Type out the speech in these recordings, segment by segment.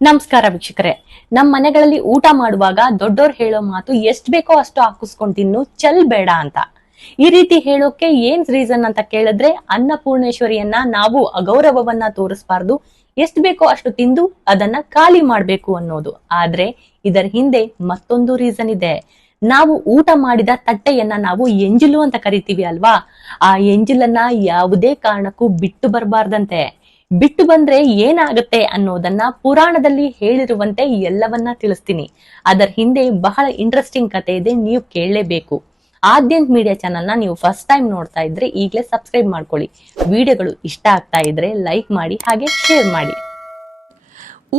ನಮಸ್ಕಾರ ವೀಕ್ಷಕರೇ. ನಮ್ಮ ಮನೆಗಳಲ್ಲಿ ಊಟ ಮಾಡುವಾಗ ದೊಡ್ಡೋರ್ ಹೇಳೋ ಮಾತು ಎಷ್ಟ್ ಬೇಕೋ ಅಷ್ಟು ಹಾಕಿಸ್ಕೊಂಡ್ ತಿನ್ನು, ಚಲ್ ಬೇಡ ಅಂತ. ಈ ರೀತಿ ಹೇಳೋಕೆ ಏನ್ ರೀಸನ್ ಅಂತ ಕೇಳಿದ್ರೆ, ಅನ್ನಪೂರ್ಣೇಶ್ವರಿಯನ್ನ ನಾವು ಅಗೌರವವನ್ನ ತೋರಿಸಬಾರ್ದು, ಎಷ್ಟ್ ಬೇಕೋ ಅಷ್ಟು ತಿಂದು ಅದನ್ನ ಖಾಲಿ ಮಾಡ್ಬೇಕು ಅನ್ನೋದು. ಆದ್ರೆ ಇದರ ಹಿಂದೆ ಮತ್ತೊಂದು ರೀಸನ್ ಇದೆ. ನಾವು ಊಟ ಮಾಡಿದ ತಟ್ಟೆಯನ್ನ ನಾವು ಎಂಜಿಲು ಅಂತ ಕರಿತೀವಿ ಅಲ್ವಾ, ಆ ಎಂಜಿಲನ್ನ ಯಾವುದೇ ಕಾರಣಕ್ಕೂ ಬಿಟ್ಟು ಬರಬಾರ್ದಂತೆ. ಬಿಟ್ಟು ಬಂದ್ರೆ ಏನಾಗುತ್ತೆ ಅನ್ನೋದನ್ನ ಪುರಾಣದಲ್ಲಿ ಹೇಳಿರುವಂತೆ ಎಲ್ಲವನ್ನ ತಿಳಿಸ್ತೀನಿ. ಅದರ ಹಿಂದೆ ಬಹಳ ಇಂಟ್ರೆಸ್ಟಿಂಗ್ ಕತೆ ಇದೆ, ನೀವು ಕೇಳಲೇಬೇಕು. ಆದ್ಯಂತ್ ಮೀಡಿಯಾ ಚಾನಲ್ನ ನೀವು ಫಸ್ಟ್ ಟೈಮ್ ನೋಡ್ತಾ ಇದ್ರೆ ಈಗಲೇ ಸಬ್ಸ್ಕ್ರೈಬ್ ಮಾಡ್ಕೊಳ್ಳಿ. ವಿಡಿಯೋಗಳು ಇಷ್ಟ ಆಗ್ತಾ ಇದ್ರೆ ಲೈಕ್ ಮಾಡಿ, ಹಾಗೆ ಶೇರ್ ಮಾಡಿ.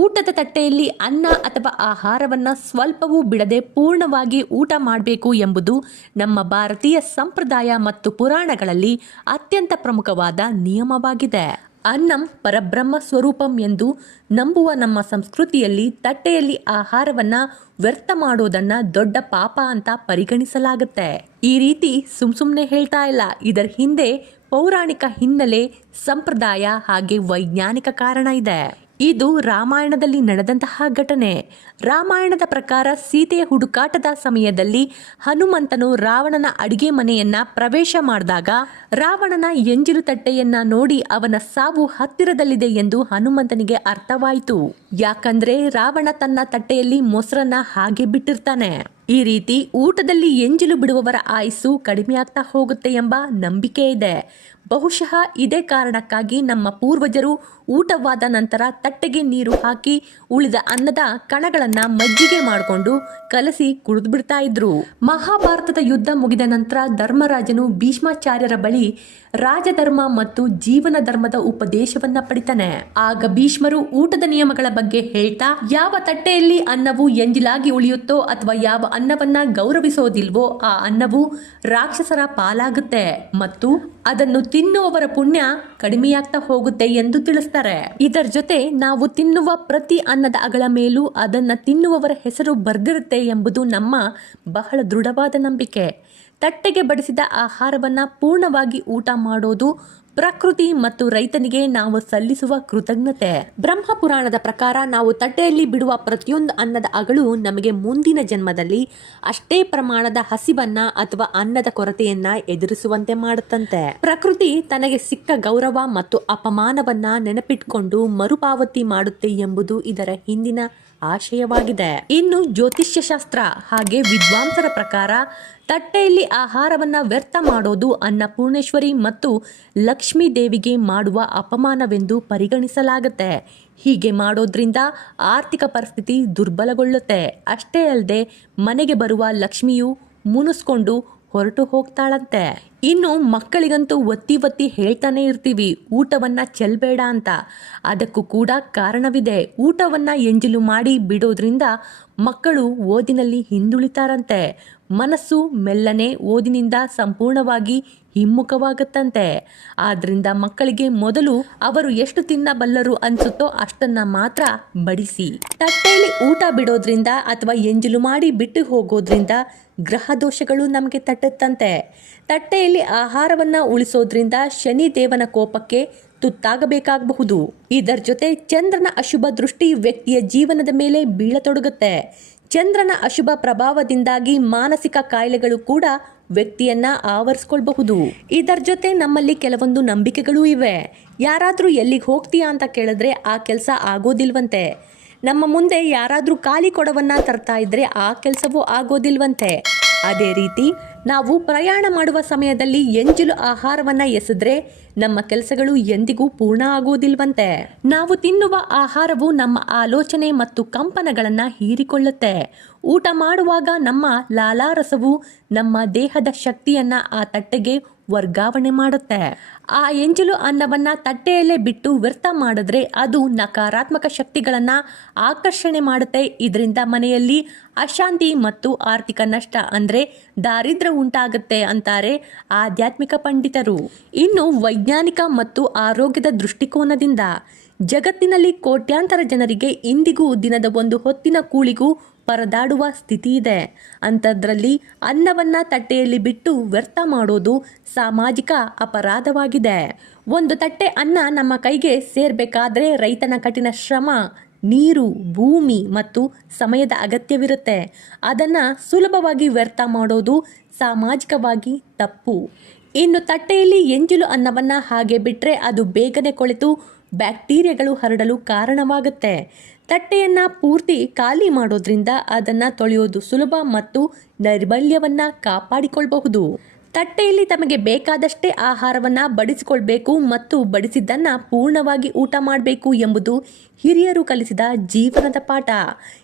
ಊಟದ ತಟ್ಟೆಯಲ್ಲಿ ಅನ್ನ ಅಥವಾ ಆಹಾರವನ್ನು ಸ್ವಲ್ಪವೂ ಬಿಡದೆ ಪೂರ್ಣವಾಗಿ ಊಟ ಮಾಡಬೇಕು ಎಂಬುದು ನಮ್ಮ ಭಾರತೀಯ ಸಂಪ್ರದಾಯ ಮತ್ತು ಪುರಾಣಗಳಲ್ಲಿ ಅತ್ಯಂತ ಪ್ರಮುಖವಾದ ನಿಯಮವಾಗಿದೆ. ಅನ್ನಂ ಪರಬ್ರಹ್ಮ ಸ್ವರೂಪಂ ಎಂದು ನಂಬುವ ನಮ್ಮ ಸಂಸ್ಕೃತಿಯಲ್ಲಿ ತಟ್ಟೆಯಲ್ಲಿ ಆಹಾರವನ್ನ ವ್ಯರ್ಥ ಮಾಡೋದನ್ನ ದೊಡ್ಡ ಪಾಪ ಅಂತ ಪರಿಗಣಿಸಲಾಗುತ್ತೆ. ಈ ರೀತಿ ಸುಮ್ನೆ ಹೇಳ್ತಾ ಇಲ್ಲ, ಇದರ ಹಿಂದೆ ಪೌರಾಣಿಕ ಹಿನ್ನೆಲೆ, ಸಂಪ್ರದಾಯ ಹಾಗೆ ವೈಜ್ಞಾನಿಕ ಕಾರಣ ಇದೆ. ಇದು ರಾಮಾಯಣದಲ್ಲಿ ನಡೆದಂತಹ ಘಟನೆ. ರಾಮಾಯಣದ ಪ್ರಕಾರ ಸೀತೆಯ ಹುಡುಕಾಟದ ಸಮಯದಲ್ಲಿ ಹನುಮಂತನು ರಾವಣನ ಅಡಿಗೆ ಮನೆಯನ್ನ ಪ್ರವೇಶ ಮಾಡಿದಾಗ ರಾವಣನ ಎಂಜಿಲು ತಟ್ಟೆಯನ್ನ ನೋಡಿ ಅವನ ಸಾವು ಹತ್ತಿರದಲ್ಲಿದೆ ಎಂದು ಹನುಮಂತನಿಗೆ ಅರ್ಥವಾಯಿತು. ಯಾಕಂದ್ರೆ ರಾವಣ ತನ್ನ ತಟ್ಟೆಯಲ್ಲಿ ಮೊಸರನ್ನ ಹಾಗೆ ಬಿಟ್ಟಿರ್ತಾನೆ. ಈ ರೀತಿ ಊಟದಲ್ಲಿ ಎಂಜಿಲು ಬಿಡುವವರ ಆಯುಸ್ಸು ಕಡಿಮೆಯಾಗ್ತಾ ಹೋಗುತ್ತೆ ಎಂಬ ನಂಬಿಕೆ ಇದೆ. ಬಹುಶಃ ಇದೇ ಕಾರಣಕ್ಕಾಗಿ ನಮ್ಮ ಪೂರ್ವಜರು ಊಟವಾದ ನಂತರ ತಟ್ಟೆಗೆ ನೀರು ಹಾಕಿ ಉಳಿದ ಅನ್ನದ ಕಣಗಳನ್ನ ಮಜ್ಜಿಗೆ ಮಾಡಿಕೊಂಡು ಕಲಸಿ ಕುಡಿದು ಬಿಡ್ತಾ ಇದ್ರು. ಮಹಾಭಾರತದ ಯುದ್ಧ ಮುಗಿದ ನಂತರ ಧರ್ಮರಾಜನು ಭೀಷ್ಮಾಚಾರ್ಯರ ಬಳಿ ರಾಜಧರ್ಮ ಮತ್ತು ಜೀವನ ಧರ್ಮದ ಉಪದೇಶವನ್ನ ಪಡಿತಾನೆ. ಆಗ ಭೀಷ್ಮರು ಊಟದ ನಿಯಮಗಳ ಬಗ್ಗೆ ಹೇಳ್ತಾ, ಯಾವ ತಟ್ಟೆಯಲ್ಲಿ ಅನ್ನವು ಎಂಜಿಲಾಗಿ ಉಳಿಯುತ್ತೋ ಅಥವಾ ಯಾವ ಅನ್ನವನ್ನ ಗೌರವಿಸೋದಿಲ್ವೋ ಆ ಅನ್ನವು ರಾಕ್ಷಸರ ಪಾಲಾಗುತ್ತೆ ಮತ್ತು ಅದನ್ನು ತಿನ್ನುವವರ ಪುಣ್ಯ ಕಡಿಮೆಯಾಗ್ತಾ ಹೋಗುತ್ತೆ ಎಂದು ತಿಳಿಸ್ತಾರೆ. ಇದರ ಜೊತೆ ನಾವು ತಿನ್ನುವ ಪ್ರತಿ ಅನ್ನದ ಅಗಳ ಮೇಲೂ ಅದನ್ನ ತಿನ್ನುವವರ ಹೆಸರು ಬರ್ದಿರುತ್ತೆ ಎಂಬುದು ನಮ್ಮ ಬಹಳ ದೃಢವಾದ ನಂಬಿಕೆ. ತಟ್ಟೆಗೆ ಬಡಿಸಿದ ಆಹಾರವನ್ನ ಪೂರ್ಣವಾಗಿ ಊಟ ಮಾಡೋದು ಪ್ರಕೃತಿ ಮತ್ತು ರೈತನಿಗೆ ನಾವು ಸಲ್ಲಿಸುವ ಕೃತಜ್ಞತೆ. ಬ್ರಹ್ಮ ಪುರಾಣದ ಪ್ರಕಾರ ನಾವು ತಟ್ಟೆಯಲ್ಲಿ ಬಿಡುವ ಪ್ರತಿಯೊಂದು ಅನ್ನದ ಅಗಳು ನಮಗೆ ಮುಂದಿನ ಜನ್ಮದಲ್ಲಿ ಅಷ್ಟೇ ಪ್ರಮಾಣದ ಹಸಿವನ್ನ ಅಥವಾ ಅನ್ನದ ಕೊರತೆಯನ್ನ ಎದುರಿಸುವಂತೆ ಮಾಡುತ್ತಂತೆ. ಪ್ರಕೃತಿ ತನಗೆ ಸಿಕ್ಕ ಗೌರವ ಮತ್ತು ಅಪಮಾನವನ್ನ ನೆನಪಿಟ್ಕೊಂಡು ಮರುಪಾವತಿ ಮಾಡುತ್ತೆ ಎಂಬುದು ಇದರ ಹಿಂದಿನ ಆಶಯವಾಗಿದೆ. ಇನ್ನು ಜ್ಯೋತಿಷ್ಯ ಶಾಸ್ತ್ರ ಹಾಗೆ ವಿದ್ವಾಂಸರ ಪ್ರಕಾರ ತಟ್ಟೆಯಲ್ಲಿ ಆಹಾರವನ್ನ ವ್ಯರ್ಥ ಮಾಡೋದು ಅನ್ನಪೂರ್ಣೇಶ್ವರಿ ಮತ್ತು ಲಕ್ಷ್ಮೀ ದೇವಿಗೆ ಮಾಡುವ ಅಪಮಾನವೆಂದು ಪರಿಗಣಿಸಲಾಗುತ್ತೆ. ಹೀಗೆ ಮಾಡೋದ್ರಿಂದ ಆರ್ಥಿಕ ಪರಿಸ್ಥಿತಿ ದುರ್ಬಲಗೊಳ್ಳುತ್ತೆ. ಅಷ್ಟೇ ಅಲ್ಲದೆ ಮನೆಗೆ ಬರುವ ಲಕ್ಷ್ಮಿಯು ಮುನಿಸ್ಕೊಂಡು ಹೊರಟು ಹೋಗ್ತಾಳಂತೆ. ಇನ್ನು ಮಕ್ಕಳಿಗಂತೂ ಒತ್ತಿ ಹೇಳ್ತಾನೆ ಇರ್ತೀವಿ, ಊಟವನ್ನ ಚೆಲ್ಬೇಡ ಅಂತ. ಅದಕ್ಕೂ ಕೂಡ ಕಾರಣವಿದೆ. ಊಟವನ್ನ ಎಂಜಿಲು ಮಾಡಿ ಬಿಡೋದ್ರಿಂದ ಮಕ್ಕಳು ಓದಿನಲ್ಲಿ ಹಿಂದುಳಿತಾರಂತೆ. ಮನಸ್ಸು ಮೆಲ್ಲನೆ ಓದಿನಿಂದ ಸಂಪೂರ್ಣವಾಗಿ ಹಿಮ್ಮುಖವಾಗುತ್ತಂತೆ. ಆದ್ರಿಂದ ಮಕ್ಕಳಿಗೆ ಮೊದಲು ಅವರು ಎಷ್ಟು ತಿನ್ನಬಲ್ಲರು ಅನ್ಸುತ್ತೋ ಅಷ್ಟನ್ನ ಮಾತ್ರ ಬಡಿಸಿ. ತಟ್ಟೆಯಲ್ಲಿ ಊಟ ಬಿಡೋದ್ರಿಂದ ಅಥವಾ ಎಂಜಿಲು ಮಾಡಿ ಬಿಟ್ಟು ಹೋಗೋದ್ರಿಂದ ಗ್ರಹ ದೋಷಗಳು ನಮಗೆ ತಟ್ಟುತ್ತಂತೆ. ತಟ್ಟೆಯಲ್ಲಿ ಆಹಾರವನ್ನ ಉಳಿಸೋದ್ರಿಂದ ಶನಿ ದೇವನ ಕೋಪಕ್ಕೆ ತುತ್ತಾಗಬೇಕಾಗಬಹುದು. ಇದರ ಜೊತೆ ಚಂದ್ರನ ಅಶುಭ ದೃಷ್ಟಿ ವ್ಯಕ್ತಿಯ ಜೀವನದ ಮೇಲೆ ಬೀಳತೊಡಗುತ್ತೆ. ಚಂದ್ರನ ಅಶುಭ ಪ್ರಭಾವದಿಂದಾಗಿ ಮಾನಸಿಕ ಕಾಯಿಲೆಗಳು ಕೂಡ ವ್ಯಕ್ತಿಯನ್ನ ಆವರಿಸ್ಕೊಳ್ಬಹುದು. ಇದರ ಜೊತೆ ನಮ್ಮಲ್ಲಿ ಕೆಲವೊಂದು ನಂಬಿಕೆಗಳೂ ಇವೆ. ಯಾರಾದ್ರೂ ಎಲ್ಲಿಗೆ ಹೋಗ್ತೀಯಾ ಅಂತ ಕೇಳಿದ್ರೆ ಆ ಕೆಲಸ ಆಗೋದಿಲ್ವಂತೆ. ನಮ್ಮ ಮುಂದೆ ಯಾರಾದ್ರೂ ಖಾಲಿ ಕೊಡವನ್ನ ತರ್ತಾ ಇದ್ರೆ ಆ ಕೆಲಸವೂ ಆಗೋದಿಲ್ವಂತೆ. ಅದೇ ರೀತಿ ನಾವು ಪ್ರಯಾಣ ಮಾಡುವ ಸಮಯದಲ್ಲಿ ಎಂಜಿಲು ಆಹಾರವನ್ನ ಎಸೆದ್ರೆ ನಮ್ಮ ಕೆಲಸಗಳು ಎಂದಿಗೂ ಪೂರ್ಣ ಆಗೋದಿಲ್ವಂತೆ. ನಾವು ತಿನ್ನುವ ಆಹಾರವು ನಮ್ಮ ಆಲೋಚನೆ ಮತ್ತು ಕಂಪನಗಳನ್ನ ಹೀರಿಕೊಳ್ಳುತ್ತೆ. ಊಟ ಮಾಡುವಾಗ ನಮ್ಮ ಲಾಲಾರಸವು ನಮ್ಮ ದೇಹದ ಶಕ್ತಿಯನ್ನ ಆ ತಟ್ಟೆಗೆ ವರ್ಗಾವಣೆ ಮಾಡುತ್ತೆ. ಆ ಎಂಜಿಲು ಅನ್ನವನ್ನ ತಟ್ಟೆಯಲ್ಲೇ ಬಿಟ್ಟು ವ್ಯರ್ಥ ಮಾಡಿದ್ರೆ ಅದು ನಕಾರಾತ್ಮಕ ಶಕ್ತಿಗಳನ್ನ ಆಕರ್ಷಣೆ ಮಾಡುತ್ತೆ. ಇದರಿಂದ ಮನೆಯಲ್ಲಿ ಅಶಾಂತಿ ಮತ್ತು ಆರ್ಥಿಕ ನಷ್ಟ ಅಂದ್ರೆ ದಾರಿದ್ರ್ಯ ಉಂಟಾಗುತ್ತೆ ಅಂತಾರೆ ಆಧ್ಯಾತ್ಮಿಕ ಪಂಡಿತರು. ಇನ್ನು ವೈಜ್ಞಾನಿಕ ಮತ್ತು ಆರೋಗ್ಯದ ದೃಷ್ಟಿಕೋನದಿಂದ ಜಗತ್ತಿನಲ್ಲಿ ಕೋಟ್ಯಾಂತರ ಜನರಿಗೆ ಇಂದಿಗೂ ದಿನದ ಒಂದು ಹೊತ್ತಿನ ಕೂಳಿಗೂ ಪರದಾಡುವ ಸ್ಥಿತಿ ಇದೆ. ಅಂಥದ್ರಲ್ಲಿ ಅನ್ನವನ್ನ ತಟ್ಟೆಯಲ್ಲಿ ಬಿಟ್ಟು ವ್ಯರ್ಥ ಮಾಡೋದು ಸಾಮಾಜಿಕ ಅಪರಾಧವಾಗಿದೆ. ಒಂದು ತಟ್ಟೆ ಅನ್ನ ನಮ್ಮ ಕೈಗೆ ಸೇರ್ಬೇಕಾದ್ರೆ ರೈತನ ಕಠಿಣ ಶ್ರಮ, ನೀರು, ಭೂಮಿ ಮತ್ತು ಸಮಯದ ಅಗತ್ಯವಿರುತ್ತೆ. ಅದನ್ನು ಸುಲಭವಾಗಿ ವ್ಯರ್ಥ ಮಾಡೋದು ಸಾಮಾಜಿಕವಾಗಿ ತಪ್ಪು. ಇನ್ನು ತಟ್ಟೆಯಲ್ಲಿ ಎಂಜಲು ಅನ್ನವನ್ನು ಹಾಗೆ ಬಿಟ್ಟರೆ ಅದು ಬೇಗನೆ ಕೊಳೆತು ಬ್ಯಾಕ್ಟೀರಿಯಾಗಳು ಹರಡಲು ಕಾರಣವಾಗುತ್ತೆ. ತಟ್ಟೆಯನ್ನು ಪೂರ್ತಿ ಖಾಲಿ ಮಾಡೋದ್ರಿಂದ ಅದನ್ನು ತೊಳೆಯೋದು ಸುಲಭ ಮತ್ತು ನೈರ್ಮಲ್ಯವನ್ನು ಕಾಪಾಡಿಕೊಳ್ಳಬಹುದು. ತಟ್ಟೆಯಲ್ಲಿ ತಮಗೆ ಬೇಕಾದಷ್ಟೇ ಆಹಾರವನ್ನು ಬಡಿಸಿಕೊಳ್ಬೇಕು ಮತ್ತು ಬಡಿಸಿದ್ದನ್ನು ಪೂರ್ಣವಾಗಿ ಊಟ ಮಾಡಬೇಕು ಎಂಬುದು ಹಿರಿಯರು ಕಲಿಸಿದ ಜೀವನದ ಪಾಠ.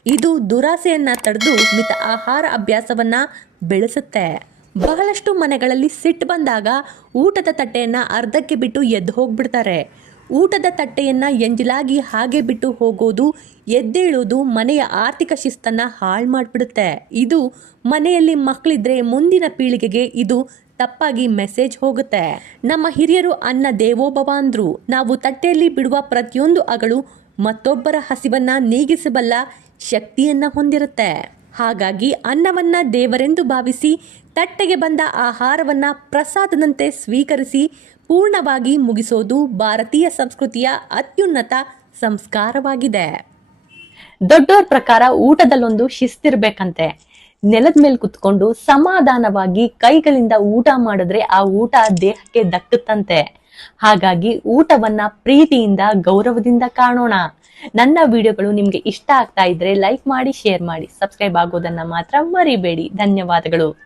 ಇದು ದುರಾಸೆಯನ್ನು ತಡೆದು ಮಿತ ಆಹಾರ ಅಭ್ಯಾಸವನ್ನು ಬೆಳೆಸುತ್ತೆ. ಬಹಳಷ್ಟು ಮನೆಗಳಲ್ಲಿ ಸಿಟ್ಟು ಬಂದಾಗ ಊಟದ ತಟ್ಟೆಯನ್ನು ಅರ್ಧಕ್ಕೆ ಬಿಟ್ಟು ಎದ್ದು ಹೋಗ್ಬಿಡ್ತಾರೆ. ಊಟದ ತಟ್ಟೆಯನ್ನು ಎಂಜಲಾಗಿ ಹಾಗೆ ಬಿಟ್ಟು ಹೋಗೋದು, ಎದ್ದೇಳೋದು ಮನೆಯ ಆರ್ಥಿಕ ಶಿಸ್ತನ್ನು ಹಾಳು ಮಾಡಿಬಿಡುತ್ತೆ. ಇದು ಮನೆಯಲ್ಲಿ ಮಕ್ಕಳಿದ್ರೆ ಮುಂದಿನ ಪೀಳಿಗೆಗೆ ಇದು ತಪ್ಪಾಗಿ ಮೆಸೇಜ್ ಹೋಗುತ್ತೆ. ನಮ್ಮ ಹಿರಿಯರು ಅನ್ನ ದೇವೋಭವ ಅಂದ್ರು. ನಾವು ತಟ್ಟೆಯಲ್ಲಿ ಬಿಡುವ ಪ್ರತಿಯೊಂದು ಅಗಳು ಮತ್ತೊಬ್ಬರ ಹಸಿವನ್ನ ನೀಗಿಸಬಲ್ಲ ಶಕ್ತಿಯನ್ನ ಹೊಂದಿರುತ್ತೆ. ಹಾಗಾಗಿ ಅನ್ನವನ್ನ ದೇವರೆಂದು ಭಾವಿಸಿ ತಟ್ಟೆಗೆ ಬಂದ ಆಹಾರವನ್ನ ಪ್ರಸಾದದಂತೆ ಸ್ವೀಕರಿಸಿ ಪೂರ್ಣವಾಗಿ ಮುಗಿಸೋದು ಭಾರತೀಯ ಸಂಸ್ಕೃತಿಯ ಅತ್ಯುನ್ನತ ಸಂಸ್ಕಾರವಾಗಿದೆ. ದೊಡ್ಡೋರ್ ಪ್ರಕಾರ ಊಟದಲ್ಲೊಂದು ಶಿಸ್ತಿರ್ಬೇಕಂತೆ. ನೆಲದ ಮೇಲೆ ಕುತ್ಕೊಂಡು ಸಮಾಧಾನವಾಗಿ ಕೈಗಳಿಂದ ಊಟ ಮಾಡಿದ್ರೆ ಆ ಊಟ ದೇಹಕ್ಕೆ ದಕ್ಕುತ್ತಂತೆ. ಹಾಗಾಗಿ ಊಟವನ್ನ ಪ್ರೀತಿಯಿಂದ ಗೌರವದಿಂದ ಕಾಣೋಣ. ನನ್ನ ವಿಡಿಯೋಗಳು ನಿಮ್ಗೆ ಇಷ್ಟ ಆಗ್ತಾ ಇದ್ರೆ ಲೈಕ್ ಮಾಡಿ, ಶೇರ್ ಮಾಡಿ, ಸಬ್ಸ್ಕ್ರೈಬ್ ಆಗೋದನ್ನ ಮಾತ್ರ ಮರಿಬೇಡಿ. ಧನ್ಯವಾದಗಳು.